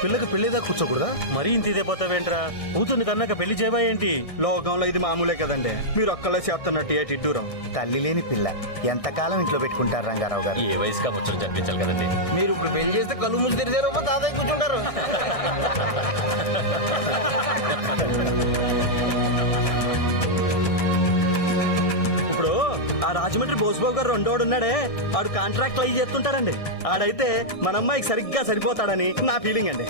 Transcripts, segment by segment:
పిల్లకి పెళ్లిదా కూర్చోకూడదా? మరీ ఇంత ఇదైపోతావేంట్రా? కూతుర్ని కన్నాక పెళ్లి చేయబా ఏంటి? లోకంలో ఇది మామూలే కదండి. మీరు ఒక్కళ్ళే చేస్తున్నట్టు ఏ టిడ్డూరం. తల్లి లేని పిల్ల ఎంతకాలం ఇంట్లో పెట్టుకుంటారు రంగారావు గారు? ఏ వయసుగా ముచ్చట జరిపించాలి కదండి. మీరు ఇప్పుడు పెళ్లి చేస్తే కళ్ళు మూసి తెరిచారు, తాతయ్య కూర్చుంటారు. ఇప్పుడు ఆ రాజమండ్రి బోసుబాబు గారు రెండోడు ఉన్నాడే, ఆడు కాంట్రాక్ట్ అయ్యి చేస్తుంటాడండి. ఆడైతే మన అమ్మాయికి సరిగ్గా సరిపోతాడని నా ఫీలింగ్ అండి.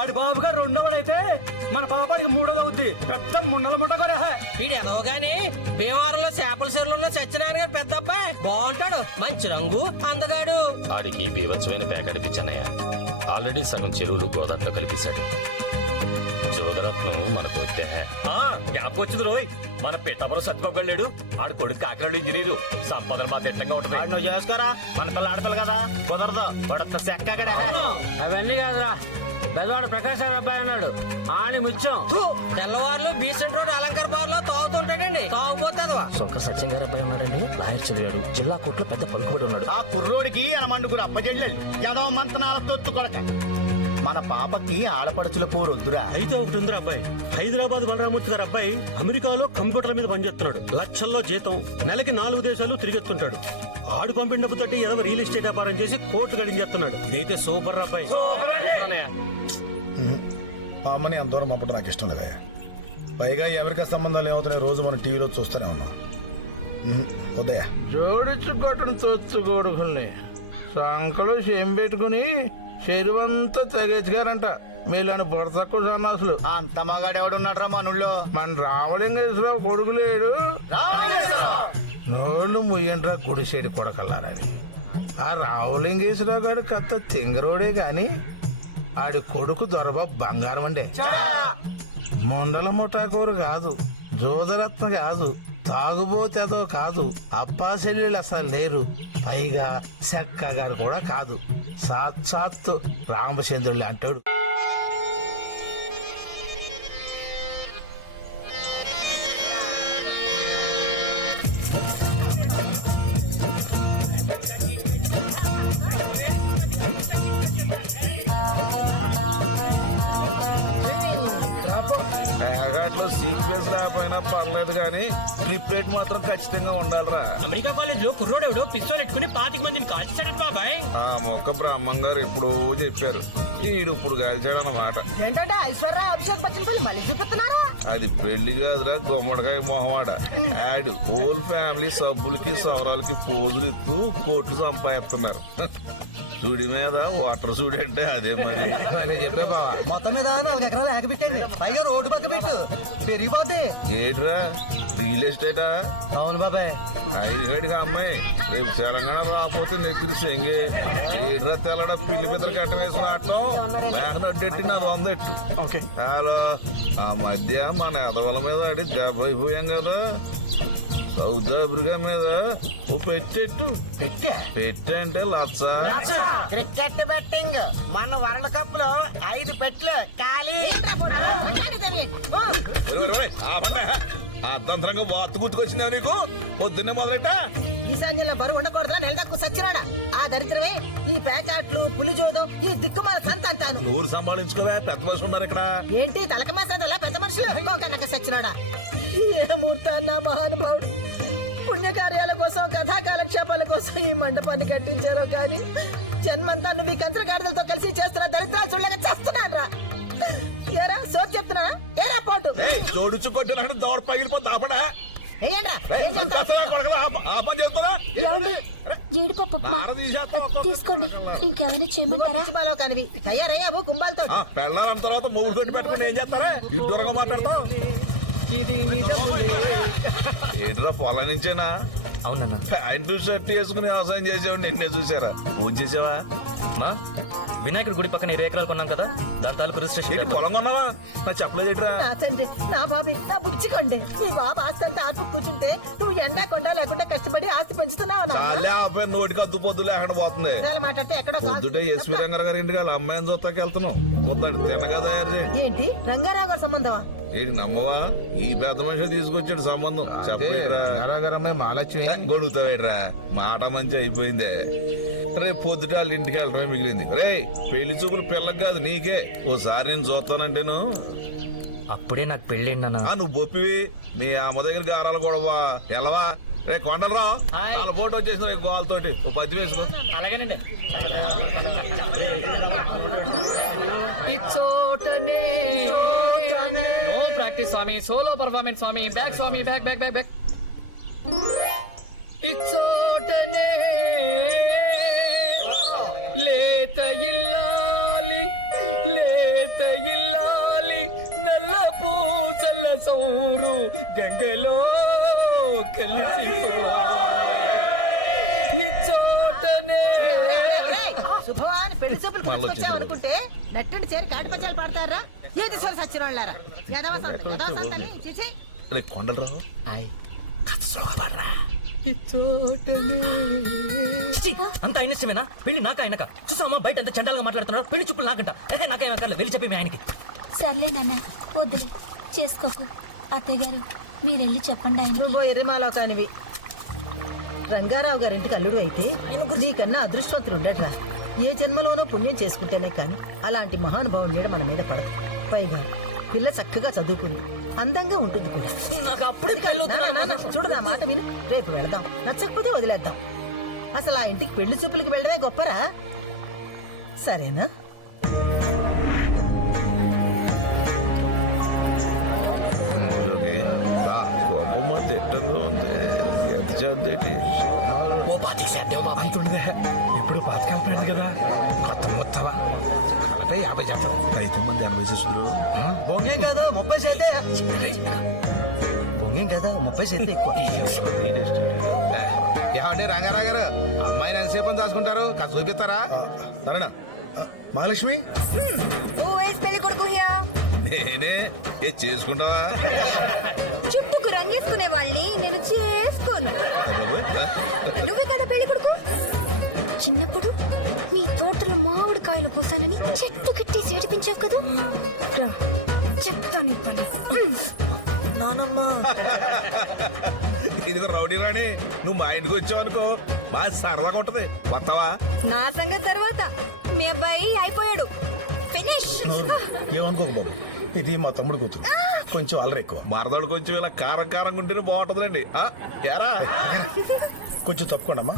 ఆడి బాబు గారు రెండోడైతే మన పాపానికి మూడోది అవుద్ది. పెద్ద ముండల ముండగారే. వీడు ఎదవ గాని భీమవరంలో చేపల చెరువులో సత్యనారాయణ గారు పెద్ద అబ్బాయి బాగుంటాడు, మంచి రంగు, అందగాడు. ఆడికి బీభత్సమైన పేక అనిపించానయ్య. ఆల్రెడీ సగం చెరువులు గోదాట్లో కలిపేశాడు. జోదరత్నం మనకు వస్తే జ్ఞాపకం వచ్చింది రోయ్. మన పిఠాపురం సత్యబాబు లేడు, ఆడు కొడుకు కాకినాడ ఇంజనీరు. సంపదలు మా తిట్టంగా ఉంటుంది. నువ్వు చేసుకోరా, మన పిల్ల ఆడపిల్ల కదా, కుదరదు. వాడంత సెక్కగడే. అవన్నీ కాదురా, బెల్లవాడు ప్రకాశ్ అబ్బాయి అన్నాడు ఆని ముత్యం. తెల్లవారులు బీసెంట్ రోడ్ అలంకార బార్ లో తాగుతుంటాడండి, తాగుపోతావా? శంకర్ సత్యం గారు అబ్బాయి ఉన్నాడండి, లాయర్ చదివాడు, జిల్లా కోర్టులో పెద్ద పలుకుబడి ఉన్నాడు. ఆ కుర్రోడికి అనమండుగురు అప్పచెల్లెలు ఏదో మంతనాల తొత్తు కొడక. మన పాపకి ఆడపడుచుల పోరొద్దురా. అయితే ఒకటి ఉందిరా అబ్బాయి. హైదరాబాద్ బలరామూర్తి గారు అబ్బాయి అమెరికాలో కంప్యూటర్ల మీద పనిచేస్తున్నాడు. లక్షల్లో జీతం, నెలకి 4 దేశాలు తిరిగెత్తుంటాడు. ఆడు పంపిన డబ్బుతోటి ఏదో రియల్ ఎస్టేట్ వ్యాపారం చేసి కోర్టు గడించేస్తున్నాడు. అయితే సూపర్ అబ్బాయి. ఆ అమ్మని అంత దూరం పంపడం నాకు ఇష్టం లేదే. పైగా ఈ అమెరికా సంబంధాలు ఏమవుతున్నాయి రోజు మనం టీవీలో చూస్తూనే ఉన్నాం. ఉదయ జోడించుకోవటం తొచ్చుకోడుకుల్ని సంకలు చేం పెట్టుకుని చెరువంతా తెగేసుగారంట. మీలాని బుడ తక్కువ సన్నాసులు. అంత మగాడెవడున్నాడు రా మనూళ్ళో? మన రామలింగేశ్వరరావు కొడుకు లేడు. నోళ్ళు ముయ్యంట్రా గుడిసేడు కొడకల్లారని. ఆ రామలింగేశ్వరరావు గారు కత్త తింగరోడే గాని ఆడి కొడుకు దొరబాబు బంగారం అండే. మొండల ముఠాకూరు కాదు, జోదరత్న కాదు, తాగుబోతేదో కాదు, అప్పాసెల్లులు అసలు లేరు. పైగా చెక్క గారు కూడా కాదు, సాక్షాత్తు రామచంద్రులు అంటాడు. పేగాట్లో సీక్వెన్స్ రాకపోయినా పర్లేదు కానీ ట్రిప్ రేట్ మాత్రం ఖచ్చితంగా ఉండాలిరా. అమెరికా కాలేజ్ లో కుర్రోడెవడో పిస్తోల్ ఎట్టుకుని 25 మందిని కాల్చాడు బాబాయ్. ఆ మొక్క బ్రహ్మం గారు ఎప్పుడో చెప్పారు, ఈడు ఇప్పుడు కాల్చాడు అన్నమాట. ఏంటంటే ఐశ్వర్య అభిషేక్ బచ్చన్ పెళ్లి మళ్ళీ చూపిస్తున్నారా? అది పెళ్లి కాదురా, గుమ్మడికాయ మొహమాడ. యాడ్ హోల్ ఫ్యామిలీ సబ్బులకి సవరాలకి పోజులు ఇస్తూ కోట్లు సంపాదిస్తున్నారు. సుడి మీద వాటర్ సూడి అంటే అదే మరి. చెప్పే బావా, మొత్తం మీద 4 ఎకరాలు ఆగబెట్టండి. పైగా రోడ్డు పక్క పెట్టు, పెరిగిపోతే. ఏంట్రా రియల్ ఎస్టేటా? అవును బాబాయ్. 5 గడికి అమ్మాయి రేపు తెలంగాణ రాకపోతే నెగ్గిరి సెంగే. ఏడ్రా తెల్లడ పిల్లి పెద్దలు కట్ట వేసిన ఆటం మేకనడ్డెట్టి నా 100 ఎట్టు. హలో, ఆ మధ్య మన ఎదవల మీద అడి దెబ్బ అయిపోయాం కదా. సౌత్ ఆఫ్రికా మీద ఓ పెట్టెట్టు. పెట్టంటే లచ్చ. క్రికెట్ బెట్టింగ్ మన వరల్డ్ కప్ లో 5 పెట్లు ఖాళీ. అర్థంతరంగా వార్త గుర్తుకొచ్చిందా నీకు? పొద్దున్నే మొదలెట్టా ఈశాన్యంలో బరువు ఉండకూడదా? నెలదక్కు సచ్చినాడా ఆ దరిద్రమే. ఈ ప్యాకెట్లు పులి జోదం ఈ దిక్కుమాల సంత అంటాను. నూరు సంభాళించుకోవా, పెద్ద మనుషులు ఉన్నారు ఇక్కడ. ఏంటి తలక మేసలా పెద్ద మనుషులు? ఇంకొక సచ్చినాడా? ఏ మూర్తాన్న మహానుభావుడు పుణ్యకార్యాల కోసం కథా కాలక్షేపాల కోసం ఈ మండపాన్ని కట్టించారో గాని జన్మంతా నువ్వు ఈ కంచరగాడిదలతో కలిసి చేస్తున్న దరిద్రాసుళ్ళగా చేస్తున్నారా? ఏరా సోక్ చెప్తున్నా? ఏరా పోటు జోడించు కొట్టిన దౌడ పగిలిపోతే ఆపడా. తయారయ్యావు కుంభాలతో. పెళ్ళాలన్న తర్వాత మూడు పెట్టి పెట్టుకుని ఏం చేస్తారా? దూరంగా మాట్లాడతావు. ఏంట్రా పొలం నుంచేనా? అవునన్నా. ప్యాంటు షర్ట్ వేసుకుని వ్యవసాయం చేసేవాడిని నిన్నే చూసారా? పూజ చేసావా? వినాయకుడి గుడి పక్కన 20 ఎకరాలు కొన్నాం కదా, దాని తాలూకు రిజిస్ట్రేషన్. పొలం కొన్నావా? నా చెప్పలేదురా. నా తండ్రి, నా బాబీ, నా బుచ్చికోండి. నీ బాబు ఆస్తి అంతా ఆకు కూర్చుంటే నువ్వు ఎండా కొండా లేకుండా కష్టపడి ఆస్తి పెంచుతున్నావు. చాలే ఆపై నోటికి అద్దు పొద్దు లేకుండా పోతుంది. మాట్లాడితే ఎక్కడో పొద్దుటే ఎస్వి రంగారావు ఇంటికి వాళ్ళ అమ్మాయిని చూస్తాకి వెళ్తున్నాం. మొత్తం తినగా తయారు చేయి. ఏంటి రంగారావు గారి సంబంధమా? ఏంటి నమ్మవా? ఈ పెద్ద మనిషి తీసుకొచ్చాడు సంబంధం. చెప్పరా మాలక్ష్మి గొడుగుతావేట్రా? మాట మంచి అయిపోయిందే. రేపు పొద్దుట వాళ్ళ ఇంటికి వెళ్ళడమే మిగిలింది. రే పెళ్లి చూపులు పిల్లకి కాదు నీకే. ఓసారి నేను చూస్తానంటేను. అప్పుడే నాకు పెళ్ళిండి అన్న. నువ్వు బొప్పివి నీ అమ్మ దగ్గర గారాలు కూడా ఎలవా. రే కొండలరావు వాళ్ళ ఫోటో వచ్చేసిన గోళ్ళతోటి ఓ 10 వేసుకో. అలాగేనండి. నో ప్రాక్టీస్ స్వామి, సోలో పర్ఫార్మెన్స్ స్వామి. బ్యాక్ స్వామి, బ్యాక్ బ్యాక్ బ్యాక్ బ్యాక్. ఇచ్చోటనే లేత ఇల్లాలి, లేత ఇల్లాలి, నల్ల పూసల సౌరు గంగలో శుభవాని పెళ్లి చూపులు తీసుకొచ్చావు అనుకుంటే నట్టండి చేరి కాటిపచ్చాలు పాడతారా? ఏది సొర సచ్చిన వాళ్ళారా? యదవసంతని చిచి. రే కొండలరావు అంత అయినమేనా? పెళ్లి నాక ఆయనక చూసామా? బయట ఎంత చండాలుగా మాట్లాడుతున్నాడు. పెళ్లి చూపులు నాకంట. అయితే నాకేమక్కర్లే, వెళ్ళి చెప్పి మీ ఆయనకి. సర్లే నాన్న, వద్దులే, చేసుకోకు. అత్తయ్య గారు మీరెళ్ళి చెప్పండి ఆయన. నువ్వు ఎర్రమాలో కానివి. రంగారావు గారింటికి అల్లుడు అయితే నీకన్నా అదృష్టవంతులు ఉండట్రా. ఏ జన్మలోనో పుణ్యం చేసుకుంటేనే కాని అలాంటి మహానుభావం నీడ మన మీద పడదు. పైగా పిల్ల చక్కగా చదువుకుంది, అందంగా ఉంటుంది కూడా. నాకు అప్పుడే చూడు నా మాట విను. రేపు వెళదాం, నచ్చకపోతే వదిలేద్దాం. అసలు ఆ ఇంటికి పెళ్లి చూపులకి వెళ్ళడమే గొప్పరా? సరేనా? ఇప్పుడు పాతకాలం కదా, కొత్త మొత్తవా 50 చెప్పడం. 5 మంది 80 చేస్తున్నారు. బొంగేం కాదు 30 చేతే. బొంగేం కదా 30 చేతే ఎక్కువ. ఏమంటే రంగారావు గారు, అమ్మాయిని ఎంతసేపు దాచుకుంటారు? కాస్త చూపిస్తారా? సరేనా మహాలక్ష్మి? పెళ్లి కొడుకు నేనే ఏ చేసుకుంటావా? చుట్టుకు రంగేసుకునే వాళ్ళని నేను చేసుకోను. నువ్వే కదా పెళ్లి కొడుకు. చిన్నప్పుడు మీ తోటలో మామిడికాయలు పోసానని చెట్టు కట్టేసి ఏడిపించావు కదా. చెప్తాను పని. ఇదిగో రౌడీ రాణి, నువ్వు మా ఇంటికి వచ్చావు అనుకో, మా సరదాగా ఉంటది. వస్తావా? నా సంగతి తర్వాత. మీ అబ్బాయి అయిపోయాడు. ఫినిష్. ఏమనుకోకు బాబు, ఇది మా తమ్ముడు కూతురు, కొంచెం అల్లరి ఎక్కువ. మరదడు కొంచెం ఇలా కారం కారంగా ఉంటేనే బాగుంటదండి. ఎరా కొంచెం తప్పుకోండమ్మా.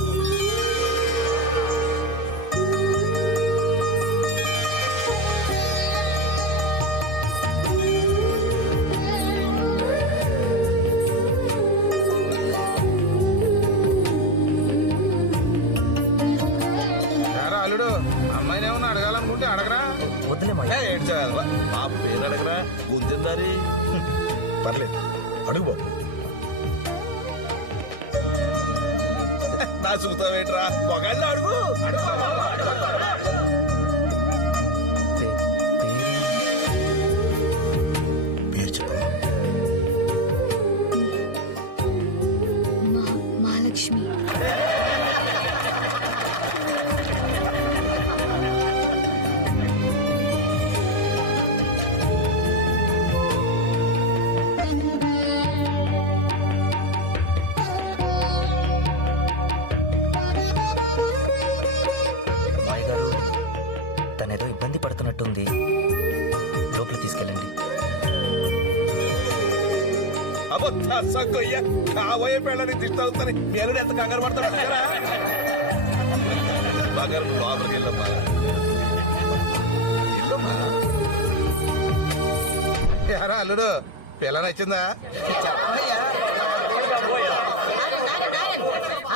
అల్లుడు, అమ్మాయిని ఏమన్నా అడగాలనుకుంటే అడగరా. వద్దులే మా ఏడ్చావా? మా పేరు అడగరా, గుంతిందారి. పర్లేదు, అడుగు బాబు. నా చూస్తావేట్రా, ఒకళ్ళు అడుగు. పేరు చెప్పమ్మా. మహాలక్ష్మి. తనేదో ఇబ్బంది పడుతున్నట్టుంది, లోపల తీసుకెళ్ళండి. అబ్బో కొయ్య, కాబోయే పెళ్ళని దిష్ట అవుతాని మీ అల్లుడు ఎంత కంగారు పడతాడు. బంగారు లోపలికి వెళ్ళమ్మా. ఎరా అల్లుడు, పిల్ల నచ్చిందా?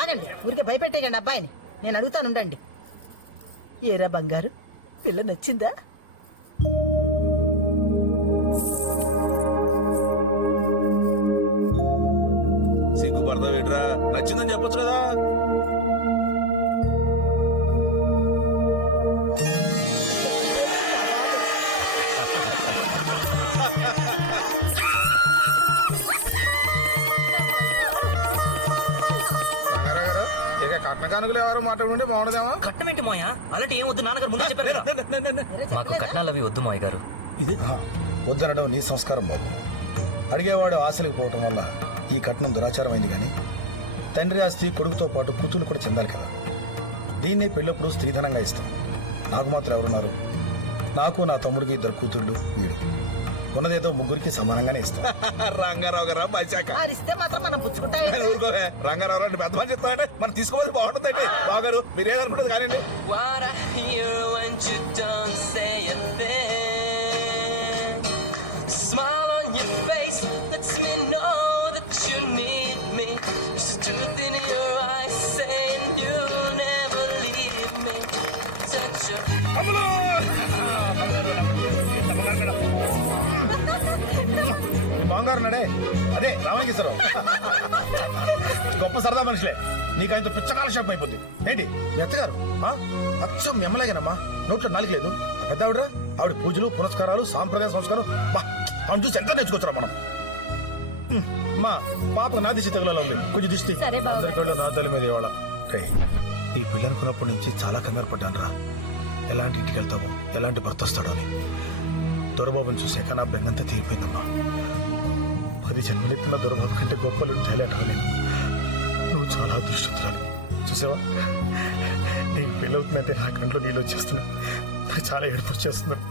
ఆగండి, ఊరికే భయపెట్టేయండి అబ్బాయిని. నేను అడుగుతానుండండి. ఏరా బంగారు, పిల్ల నచ్చిందా? సిగ్గుపడతావేట్రా, నచ్చిందని చెప్పొచ్చు కదా. కట్న కానుకలు ఎవరు మాట్లాడుకుంటే బాగుండదేమో. కట్నం ఏంటి మోయా? అలాంటి ఏం వద్దు, నాన్నగారు ముందే చెప్పారు కదా. మాకు కట్నాలు అవి వద్దు మాయ గారు. వద్దనడం నీ సంస్కారం బాబు. అడిగేవాడు ఆశలకు పోవటం వల్ల ఈ కట్నం దురాచారం అయింది, కానీ తండ్రి ఆస్తి కొడుకుతో పాటు కూతురు కూడా చెందాలి కదా. దీన్నే పెళ్ళప్పుడు స్త్రీధనంగా ఇస్తాం. నాకు మాత్రం ఎవరున్నారు? నాకు నా తమ్ముడికి 2 కూతుళ్ళు, వీడు. ఉన్నదేదో ముగ్గురికి సమానంగానే ఇస్తాం. రంగారావు గారు బైశాఖ ఇస్తే మాత్రం మనం పుచ్చుకుంటా ఊరుకోవే. రంగారావు గారు పెద్ద మంది చెప్తామంటే మనం తీసుకోవాలి బాగుంటుందండి. బాగారు మీరేదనుకుంటుంది కానీ బంగారు నడే అదే రామలింగేశ్వరరావు. గొప్ప సరదా మనుషులే. నీకు ఆయనతో పుచ్చకాల షాప్ అయిపోద్ది. ఏంటి మీ అత్తగారు అచ్చం ఎమ్మలేగానమ్మా, నోట్లో నాలుగు లేదు. పెద్ద ఆవిడరా, ఆవిడ పూజలు పురస్కారాలు సాంప్రదాయ సంస్కారం ఆవిడ చూసి ఎంత నేర్చుకోవచ్చురా మనం. మా పాప నా దిష్టి తగలలో ఉంది, కొంచెం దిష్టి అందరికీ నా తల్లి మీద ఇవాళ. ఈ పిల్లనుకున్నప్పటి నుంచి చాలా కంగారు పడ్డాను రా. ఎలాంటి ఇంటికి వెళ్తామో, ఎలాంటి భర్త వస్తాడో అని. దొరబాబుని చూసాక నా బెంగంతా తీరిపోయిందమ్మా. 10 జన్మలెత్తిన దొరబాబు కంటే గొప్పలు చేయలేటరా నేను. నువ్వు చాలా అదృష్టం చూసావా. నీకు పెళ్ళవుతుందంటే నా కంట్లో నీళ్ళు వచ్చేస్తున్నా. నాకు చాలా ఏడుపు వచ్చేస్తున్నాను.